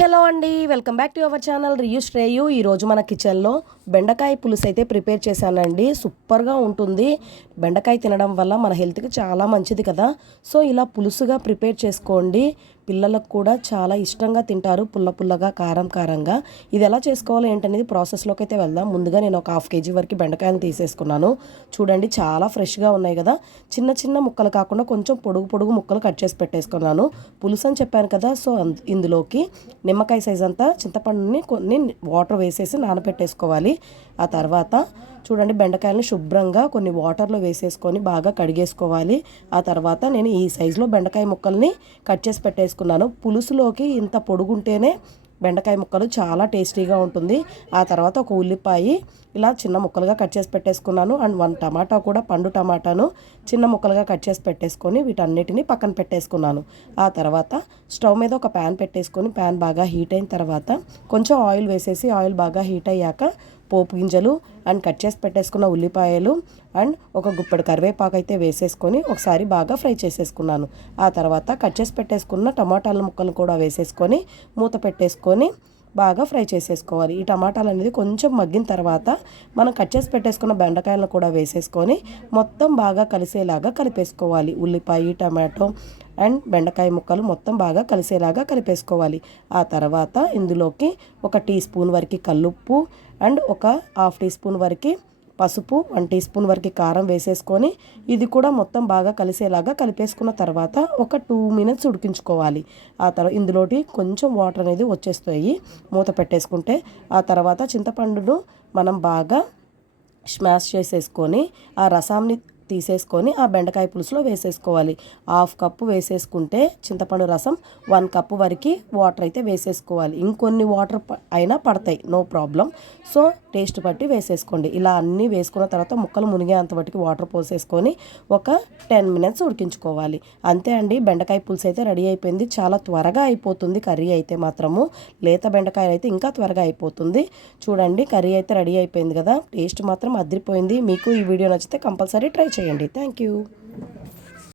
Hello అండి, welcome back to our channel Riyu Shreyu. ఈరోజు మన కిచెన్లో బెండకాయ పులుసు అయితే ప్రిపేర్ చేశానండి. సూపర్గా ఉంటుంది. బెండకాయ తినడం వల్ల మన హెల్త్కి చాలా మంచిది కదా. సో ఇలా పులుసుగా ప్రిపేర్ చేసుకోండి. పిల్లలకు కూడా చాలా ఇష్టంగా తింటారు, పుల్ల పుల్లగా, కారం కారంగా. ఇది ఎలా చేసుకోవాలో ఏంటనేది ప్రాసెస్లోకి అయితే వెళ్దాం. ముందుగా నేను ఒక 1/2 kg వరకు బెండకాయలు తీసేసుకున్నాను. చూడండి, చాలా ఫ్రెష్గా ఉన్నాయి కదా. చిన్న చిన్న ముక్కలు కాకుండా కొంచెం పొడుగు పొడుగు ముక్కలు కట్ చేసి పెట్టేసుకున్నాను. పులుసు అని చెప్పాను కదా, సో ఇందులోకి నిమ్మకాయ సైజ్ అంతా చింతపండుని కొన్ని వాటర్ వేసేసి నానబెట్టేసుకోవాలి. ఆ తర్వాత చూడండి, బెండకాయలను శుభ్రంగా కొన్ని వాటర్లో వేసేసుకొని బాగా కడిగేసుకోవాలి. ఆ తర్వాత నేను ఈ సైజులో బెండకాయ ముక్కల్ని కట్ చేసి పెట్టేసుకున్నాను. పులుసులోకి ఇంత పొడుగుంటేనే బెండకాయ ముక్కలు చాలా టేస్టీగా ఉంటుంది. ఆ తర్వాత ఒక ఉల్లిపాయ ఇలా చిన్న ముక్కలుగా కట్ చేసి పెట్టేసుకున్నాను. అండ్ 1 టమాటా కూడా, పండు టమాటాను చిన్న ముక్కలుగా కట్ చేసి పెట్టేసుకొని వీటన్నిటిని పక్కన పెట్టేసుకున్నాను. ఆ తర్వాత స్టవ్ మీద ఒక ప్యాన్ పెట్టేసుకొని ప్యాన్ బాగా హీట్ అయిన తర్వాత కొంచెం ఆయిల్ వేసేసి ఆయిల్ బాగా హీట్ అయ్యాక పోపు గింజలు అండ్ కట్ చేసి పెట్టేసుకున్న ఉల్లిపాయలు అండ్ ఒక గుప్పెడు కరివేపాకు అయితే వేసేసుకొని ఒకసారి బాగా ఫ్రై చేసేసుకున్నాను. ఆ తర్వాత కట్ చేసి పెట్టేసుకున్న టమాటాల ముక్కలు కూడా వేసేసుకొని మూత పెట్టేసుకొని బాగా ఫ్రై చేసేసుకోవాలి. ఈ టమాటాలు అనేది కొంచెం మగ్గిన తర్వాత మనం కట్ చేసి పెట్టేసుకున్న బెండకాయలను కూడా వేసేసుకొని మొత్తం బాగా కలిసేలాగా కలిపేసుకోవాలి. ఉల్లిపాయ, టమాటో అండ్ బెండకాయ ముక్కలు మొత్తం బాగా కలిసేలాగా కలిపేసుకోవాలి. ఆ తర్వాత ఇందులోకి 1 టీ స్పూన్ వరకు కల్లుప్పు అండ్ ఒక 1/2 టీ స్పూన్ వరకు పసుపు, 1 టీ స్పూన్ వరకు కారం వేసేసుకొని ఇది కూడా మొత్తం బాగా కలిసేలాగా కలిపేసుకున్న తర్వాత ఒక 2 మినిట్స్ ఉడికించుకోవాలి. ఆ తర్వాత ఇందులోటి కొంచెం వాటర్ అనేది వచ్చేస్తాయి మూత పెట్టేసుకుంటే. ఆ తర్వాత చింతపండును మనం బాగా స్మాష్ చేసేసుకొని ఆ రసాన్ని తీసేసుకొని ఆ బెండకాయ పులుసులో వేసేసుకోవాలి. 1/2 కప్పు వేసేసుకుంటే చింతపండు రసం 1 కప్పు వరకు వాటర్ అయితే వేసేసుకోవాలి. ఇంకొన్ని వాటర్ అయినా పడతాయి, నో ప్రాబ్లం. సో టేస్ట్ బట్టి వేసేసుకోండి. ఇలా అన్నీ వేసుకున్న తర్వాత ముక్కలు మునిగేంత వరకు వాటర్ పోసేసుకొని ఒక 10 మినిట్స్ ఉడికించుకోవాలి. అంతే అండి, బెండకాయ పులుసు అయితే రెడీ అయిపోయింది. చాలా త్వరగా అయిపోతుంది కర్రీ అయితే మాత్రము. లేత బెండకాయలు అయితే ఇంకా త్వరగా అయిపోతుంది. చూడండి, కర్రీ అయితే రెడీ అయిపోయింది కదా. టేస్ట్ మాత్రం అదిరిపోయింది. మీకు ఈ వీడియో నచ్చితే కంపల్సరీ ట్రై చేయండి. Thank you.